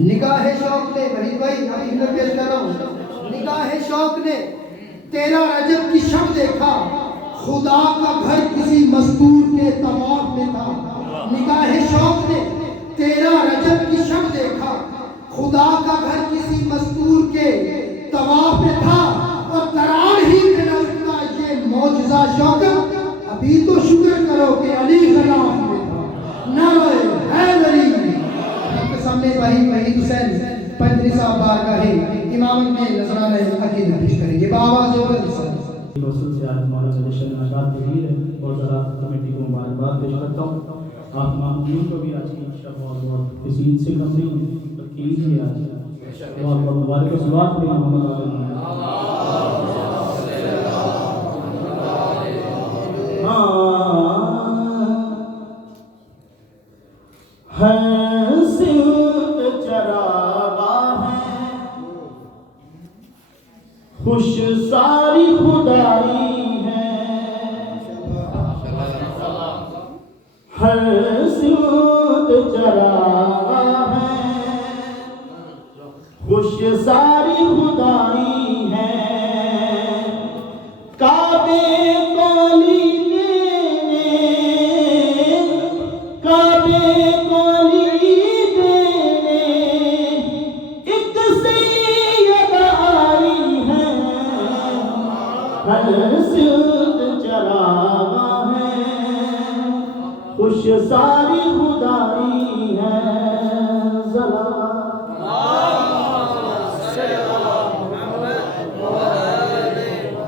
निगाह शौक ने, वहीद भाई अभी इधर पेश कर रहा हूँ, निगाह शौक ने तेरा रजब की शब देखा, खुदा का घर किसी मस्तूर के तवाफ में था। निगाह शौक ने तेरा रजब की शब देखा, खुदा का घर किसी मस्तूर के तवाफ में था, और तरार ही में न उठता ये मौजज़ा शौकत, अभी तो शुक्र करो कि अली गलाफ में था। नारे हैदरी। आपके सामने भाई वहीद हुसैन पंजरी साहब बारगाह इमाम में नजराना अकीदत पेश करेंगे बाआवाज़ रसूल से आज मौलाना जशन आजाद तकरीर है और ज़रा कमेटी को मुबारकबाद पेश करता हूँ। आप मामून को भी आज की शब बहुत बहुत इस ईद से कम नहीं बल्कि ईद ही आज बहुत बहुत मुबारक सलावत पे मोहम्मद है सिंध चरागा है खुश सारी खुदाई है, हर सिंध चरागा है खुश सारी खुदाई है। काबे कोली देने, काबे कोली देने एक सैयद आई है, हर सिंध चरागा है खुश सारी खुदाई है।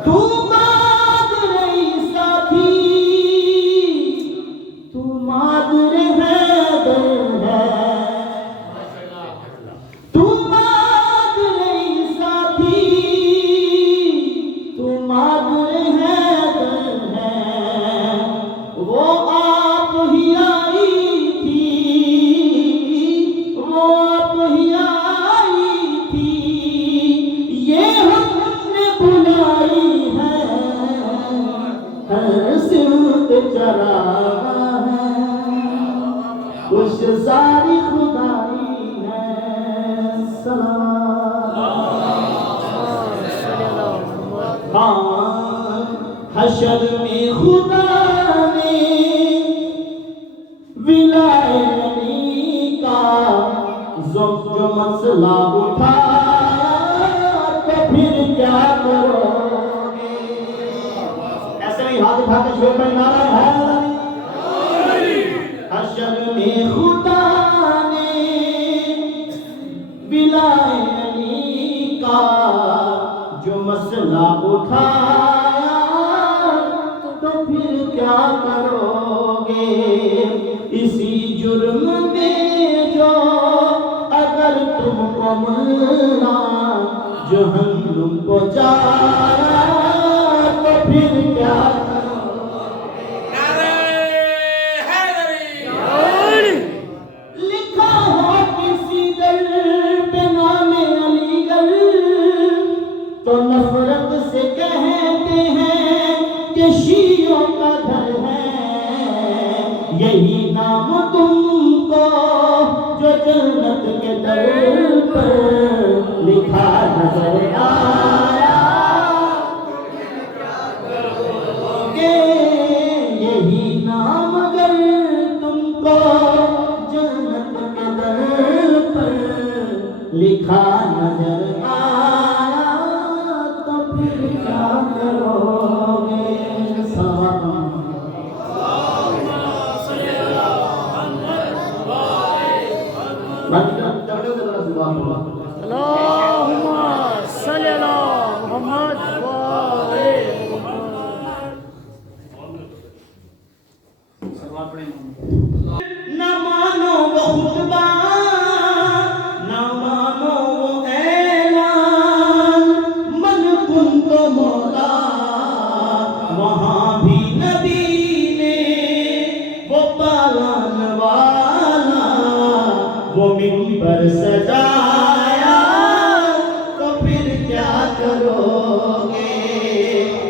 तू मादरे साथी, तू मादरे हैदर है, तू मादरे साथी, तू मादरे हैदर है। वो आप ही आई थी, वो आप ही आई थी, ये हमने बुलाई है, हर सिंध चरागा है खुश सारी खुदाई है। सलाम हाँ हशर में खुदा ने विलायनी का जो मसला उठाया, तो फिर क्या करोगे। ऐसे ही हाथ उठा के शोर में नारा है। हशर में खुदा ने विलायनी का जो मसला उठाया, तो फिर क्या करोगे। इसी जुर्म में जो अगर तुमको मिलना जहन्नुम को जाया, तो फिर क्या करोगे। लिखा हो किसी दर पे नामे अलीगढ़, तो नफरत से कहते हैं कि शीयों का घर है। यही नाम तुमको जो जन्नत के दर पर लिखा नजर आया, यही नाम अगर तुमको जन्नत के दर पर लिखा नजर आया, तो फिर क्या करोगे। अल्लाहुम्मा सल्ली अला मुहम्मद व आले मुहम्मद। न मानो वो खुतबा, न मानो वो ऐलान, मन कुन तो मौला वहाँ भी नबी ने वो पालन वाला वो मिंबर सजाया, तो फिर क्या करोगे।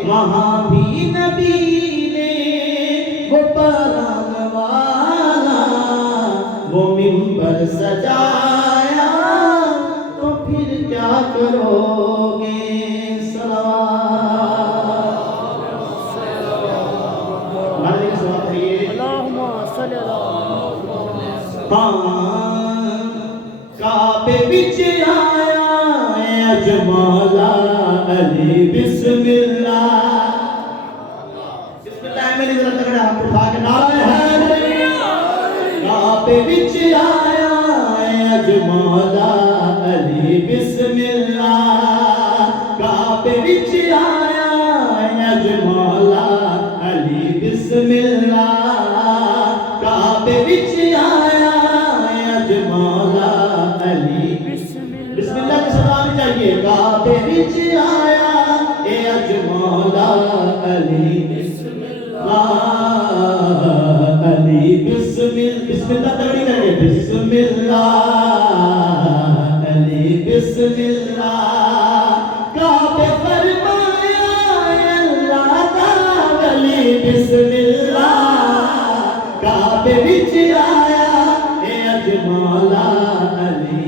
वहाँ भी नबी ने वो पालन वाला वो मिंबर सजाया, हाँ काबे विच आया अजमौला अली बिस्मिल्लाह बिस्मिल्लाह में जरा तगड़ा हाथ उठा के नारा हैदरी काबे विच आया अजमौला अली बिस्मिल्लाह काबे विच आया अजमौला अली बिस्मिल्लाह काबे विच आया अजमौला अली बिस्मिल्लाह के सलाम चाहिए काबे विच आया ए अजमौला अली बिस्मिल्लाह अली बिस्मिल्लाह तगड़ी करेंगे बिस्मिल्लाह अली बिस्मिल्लाह काबे फरमाया अल्लाह दा वली बिस्मिल्लाह काबे विच आया ए अजमौला अली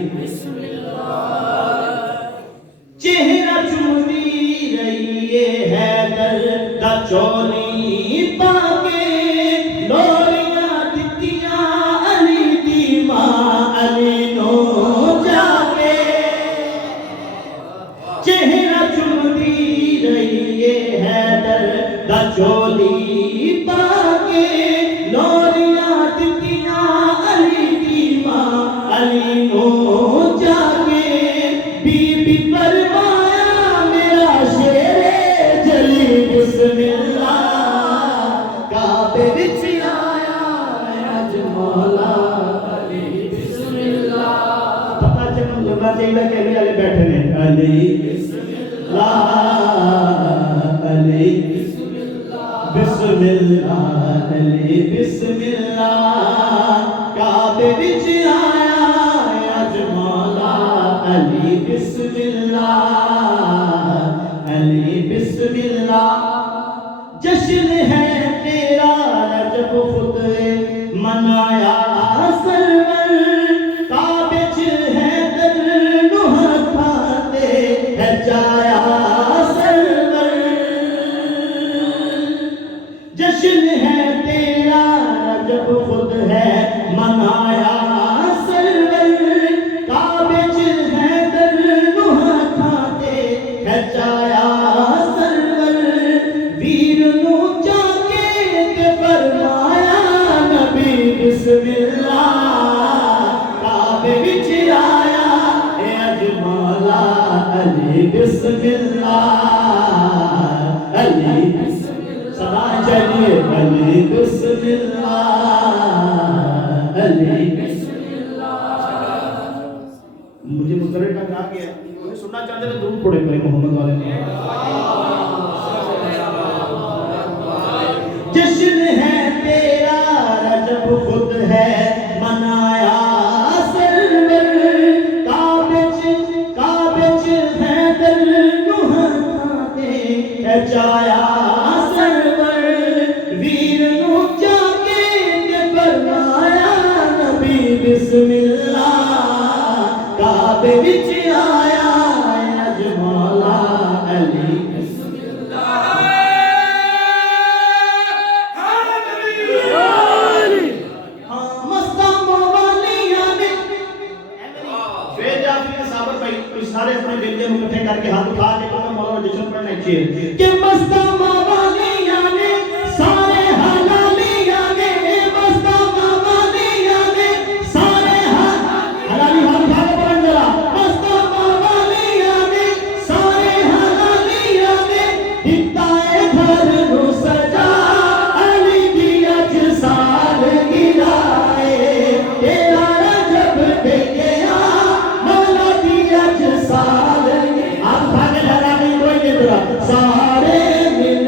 चेहरा चुमी रही है दर्द दा चोली पाके लोरियां दित्तियां अली दी मां अली नो जाके चेहरा चुमदी रही है दर्द दा चोली पाके लोरियां दित्तियां अली दी मां अली नो जाके बीबी फरमाया मेरा शेरे जली बिस्मिल्लाह काबे विच आया अजमौला अली बिस्मिल्लाह पता चलना लगना चाहिए कि अली वाले बैठे ने अली बिस्मिल्लाह अली बिस्मिल्लाह अली बिस्मिल्लाह काबे विच आया अजमौला अली बिस्मिल्लाह अली बिस्मिल्लाह जश्न है तेरा रजब खुद मनाया सरवर काबे च है दर नुह खाते है जाया सरवर जश्न है तेरा रजब खुद है मनाया सरवर काबे च है दर नुह खाते है जाया सरवर वीर नु जाके ते फरमाया नबी बिस्मिल्लाह काबे विच आया ए अजमौला अली बिस्मिल्लाह अली सदा चलिए अली बिस्मिल्लाह अली मुझे मुसर्रिफ का कहा गया मुझे सुनना चाहते तो दूर पड़े मेरे मोहम्मद वाले जश्न है तेरा रजब खुद है मनाया सरवर काबे च है दर नुह खाते है जाया सरवर वीर नु जाके ते फरमाया नबी बिस्मिल्लाह काबे विच आया अजमौला अली हाँ मस्ता मोवालियां ने फिर जाफरी साबर भाई सारे अपने बेटे इकट्ठे करके हाथ उठा के तो मौलाना जश्न पढ़ना चाहिए कि मस्ता मोवालियां ने सारे हलालियां ने मस्ता मोवालियां ने सारे हलाली हाथ उठा के पढ़न जरा मस्ता मोवालियां ने सारे हलालियां ने हिताए घर नु सजा अली दी अज साल गिराए तेरा रजब दे गया मौला दी अज साल आप भाग लगा नहीं कोई नहीं सारे मिल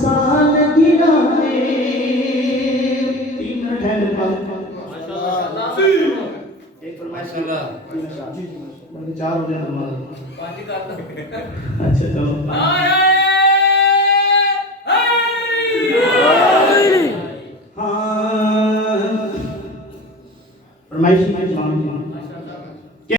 साल गिराने 3 मिनट है मेरे पास एक फरमाइश मैंने 4 हो जाए तो अच्छा चलो